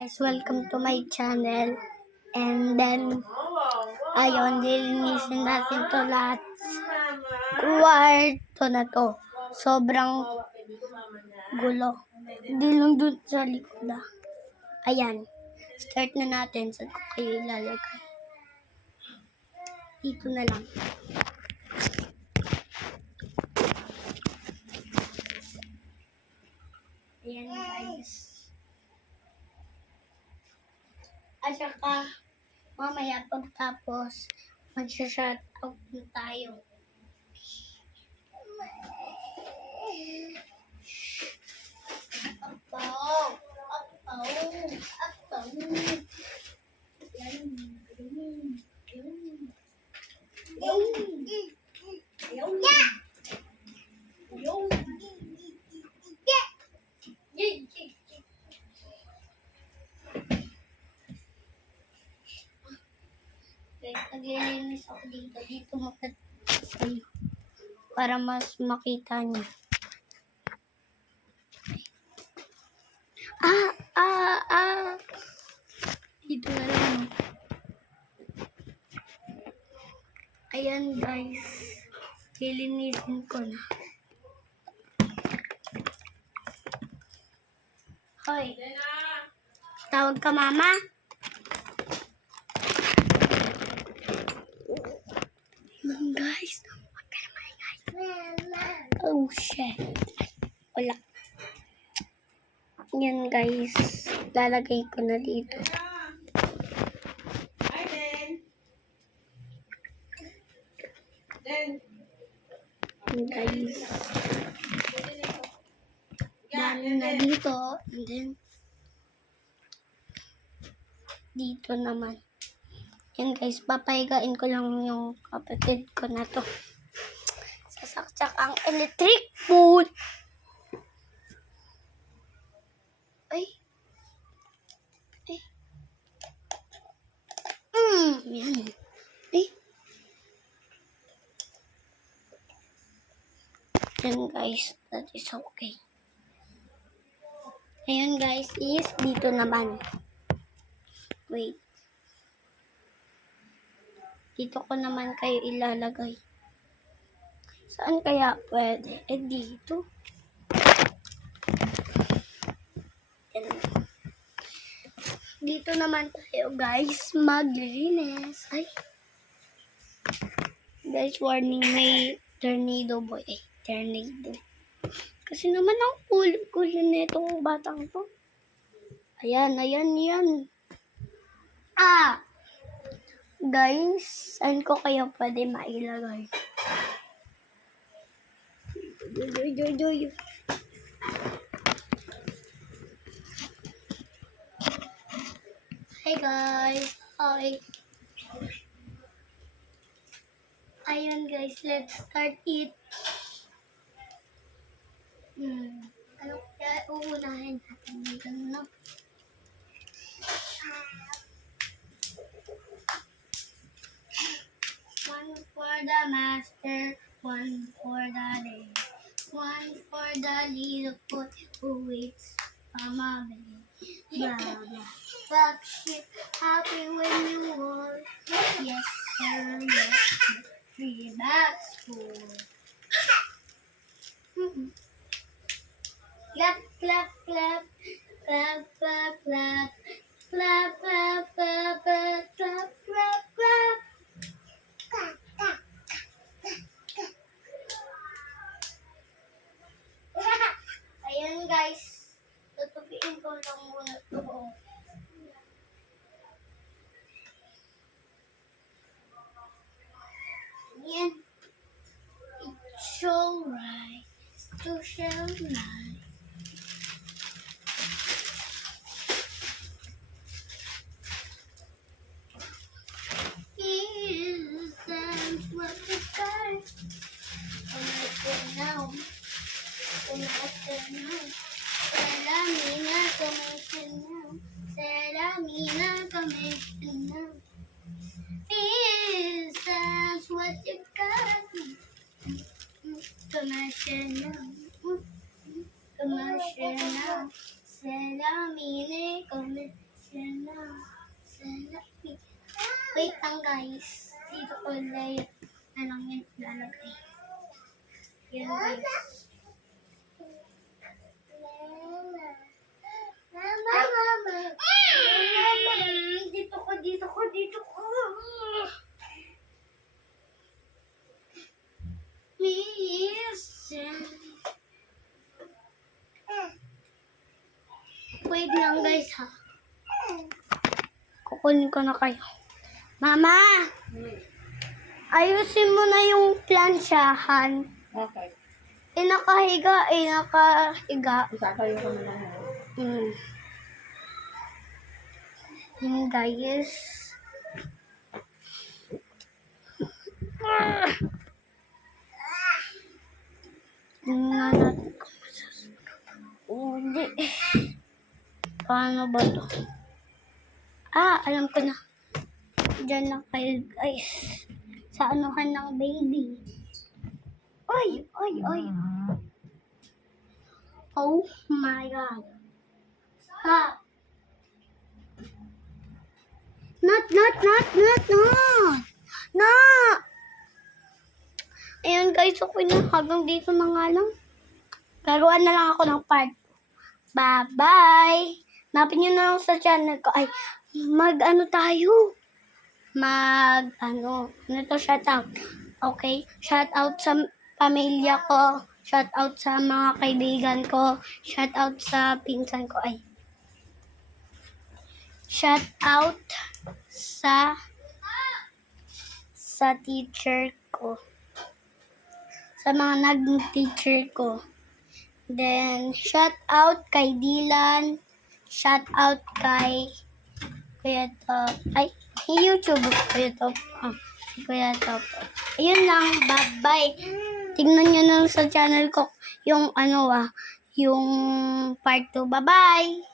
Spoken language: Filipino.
Guys, welcome to my channel. And then, ayun, lilinisin natin to lahat. Kwarto na to. Sobrang gulo. Hindi lang dun sa likod ah. Ayan. Start na natin. Saan ko kayo ilalagay? Dito na lang. Ayan guys. At saka, mamaya pagtapos, mag-shout out na tayo. Apaw! Apaw! Apaw! Yan. Naglilinis ako dito. Dito makatayo. Para mas makita niyo. Dito na lang. Ayan guys. Lilinisin ko na. Hoy. Tawag ka mama? Ayan guys. Huwag ka na maingay. Oh shit. Wala. Yan guys. Lalagay ko na dito. Yan guys. Dami na dito. And then, dito naman. Yan guys. Papahigain ko lang yung kapatid ko na to. Sasaksak ang electric board. Ay. Yan. Ay. Yan guys. That is okay. Ayun guys is dito naman. Wait. Dito ko naman kayo ilalagay. Saan kaya pwede? Dito. Yan. Dito naman tayo guys maglilinis. Ay. Guys, warning, may tornado boy. Tornado. Kasi naman ang kulo-kulo nitong batang to. Ayan. Guys, saan ko kaya pwede mailagay? Hey guys. Hi. Ayan guys, let's start it. Ano kaya uunahin natin dito, no? One for the master, one for the day, one for the little boy who waits on my bed. Blah blah. Black sheep, happy when you walk. Yes sir, yes sir. 3 bags full. Clap, clap, clap, clap, clap, clap, clap, clap, clap, clap, clap, clap, clap. Ayan guys, tutupiin ko lang muna ito. Ayan. It's alright to show light. Salamina commission now. Is that what you got? Commission now. Commission now. Salamina commission. Wait lang guys. Dito ko ulit. Anong yun lalagay. Yan guys. Dito ko. Please. Wait lang guys ha. Kukunin ko na kayo. Mama! Ayusin mo na yung plansyahan. Okay. Nakahiga. Isakayo ko na lang. Yun guys. Tingnan natin kung masasunod. Hindi. Paano ba to? Alam ko na. Diyan na kayo guys. Sa anuhan ng baby. Oy! Oh my God. Stop. Not. No! Ayun guys, okay na. Hanggang dito na nga lang. Garuan na lang ako ng part. Bye-bye! Napin nyo na lang sa channel ko. Ay, shout out. Okay? Shout out sa pamilya ko. Shout out sa mga kaibigan ko. Shout out sa pinsan ko. Ay. Shout out sa teacher ko. Sa mga naging teacher ko. Then, shout out kay Dylan. Shout out kay Kuya Top. Ay, YouTube. Kuya Top. Kuya Top. Ayun lang. Bye-bye. Tingnan nyo na sa channel ko yung yung part 2. Bye-bye.